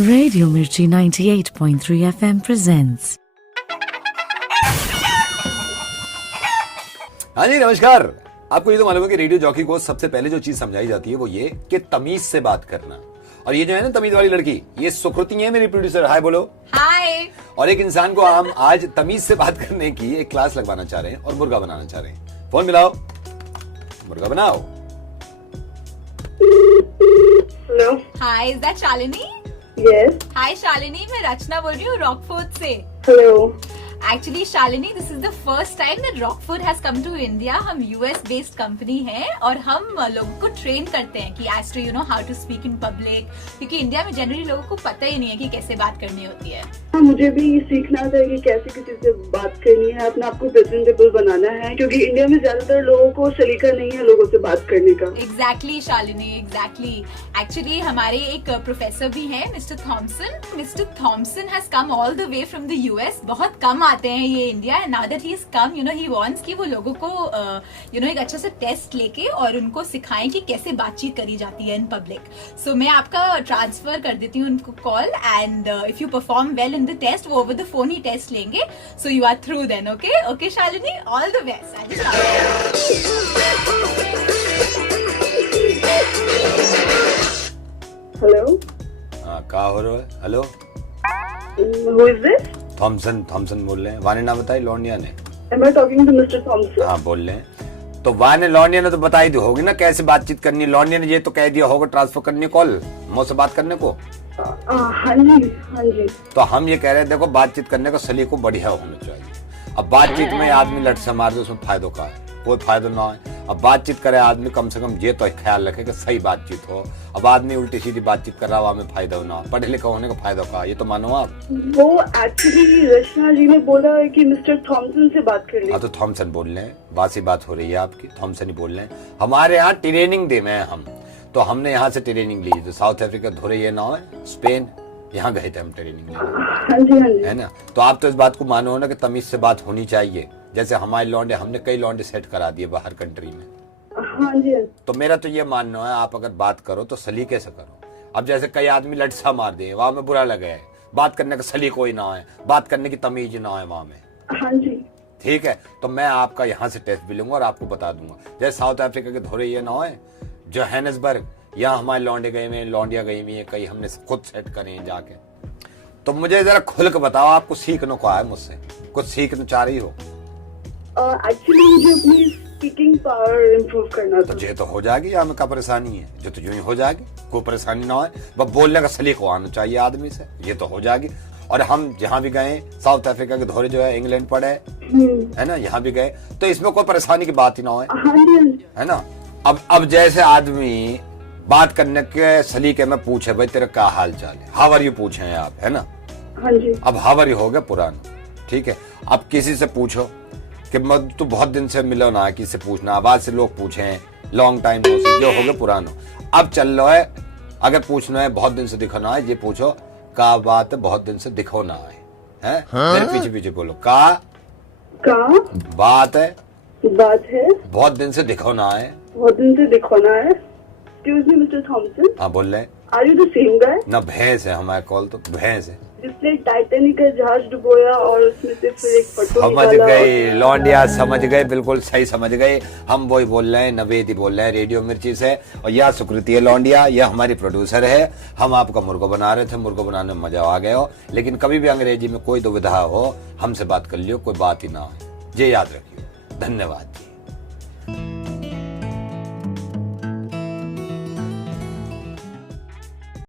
Radio Mirchi 98.3 FM presents. हाँ जी नमस्कार। आपको ये तो मालूम है कि रेडियो जॉकी को सबसे पहले जो चीज समझाई जाती है वो ये कि तमीज से बात करना। और ये जो है ना तमीज वाली लड़की, ये सुकृति है मेरी प्रोड्यूसर। हाय बोलो। हाय। और एक इंसान को हम आज तमीज से बात करने की एक क्लास लगवाना चाह रहे हैं और मुर्गा बनाना चाह रहे हैं। फोन मिलाओ, मुर्गा बनाओ। Hello. Hi, is that Shalini? Yes. Hi Shalini, मैं रचना बोल रही हूँ रॉकफोर्ट से। Hello. Actually Shalini, this is the first time that Rockfort has come to India. हम यूएस बेस्ड कंपनी है और हम लोगों को ट्रेन करते हैं कि as to you know how to speak in public, क्योंकि इंडिया में जनरली लोगों को पता ही नहीं है कि कैसे बात करनी होती है। मुझे भी सीखना था कि कैसे किसी से बात करनी है, अपने आप को प्रेजेंटेबल बनाना है, क्योंकि इंडिया में ज्यादातर लोगों को सलीका नहीं है लोगों से बात करने का। Exactly Shalini, exactly. एक्चुअली हमारे एक प्रोफेसर भी हैं, mister Thomson. Mister Thomson has come all the way from the US. बहुत कम आते हैं ये India, and now that he is come, you know, he wants कि वो लोगों को यू नो एक अच्छा सा टेस्ट लेके और उनको सिखाएं कि कैसे बातचीत करी जाती है इन पब्लिक। सो मैं आपका ट्रांसफर कर देती हूँ उनको call, and if you perform well in the test, वो ओवर द फोन ही टेस्ट लेंगे। So you are through then. Okay okay Shalini, all the best. Hello. क्या हो रहा है? Hello, who is this? Thomson बोल रहे हैं। वाने ना बताई लौंडिया ने। Am I talking to mister Thomson? हाँ बोल रहे हैं। तो वाने लौंडिया ने तो बताई दी होगी ना कैसे बातचीत करनी है। लौंडिया ने ये तो कह दिया होगा ट्रांसफर करनी कॉल मुझसे बात करने को। हाँ जी, हाँ जी। तो हम ये कह रहे हैं देखो, बातचीत करने का सलीको बढ़िया होना चाहिए। अब बातचीत में आदमी लट से मार दे, उसमें फायदों का है? कोई फायदा ना है। अब बातचीत करे आदमी, कम से कम ये तो ख्याल रखे कि सही बातचीत हो। अब आदमी उल्टी सीधी बातचीत कर रहा है, हमें फायदा ना हो। पढ़े लिखा होने का फायदा का, ये तो मानो आप। वो एक्चुअली रचना जी ने बोला है कि मिस्टर थॉमसन से बात कर ली। हाँ तो थॉमसन बोल रहे हैं, बासी बात हो रही है आपकी। थॉमसन ही बोल रहे हैं। हमारे यहाँ ट्रेनिंग दे में हम, तो हमने यहाँ से ट्रेनिंग ली। जो साउथ अफ्रीका धोरे ये नाव है, स्पेन, यहाँ गए थे हम ट्रेनिंग लेने। हाँ जी, हाँ जी। है ना? तो आप तो इस बात को मानो ना कि तमीज से बात होनी चाहिए। जैसे हमारे लौंडे, हमने कई लौंडे सेट करा दिए बाहर कंट्री में। हाँ जी। तो मेरा तो ये मानना है, आप अगर बात करो तो सलीके से करो। अब जैसे कई आदमी लटसा मार दिए, वहां में बुरा लगे है। बात करने का सलीको ही ना है, बात करने की तमीज ना है वहां में। हाँ जी। ठीक है, तो मैं आपका यहाँ से टेस्ट भी लूंगा और आपको बता दूंगा। जैसे साउथ अफ्रीका के धोरे ये ना है, जोहानिसबर्ग, यहाँ हमारे लौंडे गए हुए, लौंडिया गई हुई है, कई हमने खुद सेट करे हैं जाके। तो मुझे जरा खुल के बताओ, आपको सीखने को आया मुझसे? कुछ सीखना चाह रही हो? एक्चुअली मुझे अपनी स्पीकिंग पावर इम्प्रूव करना था। तो ये तो हो जाएगी, हमें क्या परेशानी है? जो तो यूं ही हो जाएगी, कोई परेशानी ना है। बस बोलने का सलीका आना चाहिए आदमी से, ये तो हो जाएगी। और हम जहाँ भी गए, साउथ अफ्रीका के धोरे जो है इंग्लैंड पड़े है ना, यहाँ भी गए, तो इसमें कोई परेशानी की बात ही ना हो, है ना। अब जैसे आदमी बात करने के सलीके में पूछे, भाई तेरा क्या हाल चाल है, हाउ आर यू पूछे हैं आप, है ना। हाँ जी। अब हाउ आर यू हो गया पुराना, ठीक है। अब किसी से पूछो कि तू बहुत दिन से मिलो ना, किसी से पूछना, आवाज से लोग पूछे लॉन्ग टाइम हो सी, जो हो गया पुराना। अब चल लो है, अगर पूछना है बहुत दिन से दिखो ना है, ये पूछो का बात है बहुत दिन से दिखो ना है? मेरे पीछे पीछे बोलो, का बात है बहुत दिन से दिखो ना है। बहुत दिन से दिखो ना है। Excuse me mister Thomson. हाँ बोल रहे। Are you the same guy? ना भैंस है हमारे कॉल, तो भैंस है जिसने टाइटैनिक का जहाज डुबोया और उसमें से फिर एक फोटो समझ गए लौंडिया, समझ गए, बिल्कुल सही समझ गए। हम वही बोल रहे हैं, नवेद बोल रहे हैं रेडियो मिर्ची से। और यह सुकृति है लौंडिया, यह हमारी प्रोड्यूसर है। हम आपका मुर्गा बना रहे थे, मुर्गा बनाने में मजा आ गया हो। लेकिन कभी भी अंग्रेजी में कोई दुविधा हो, हमसे बात कर लियो, कोई बात ही ना हो। ये याद रखिए। धन्यवाद।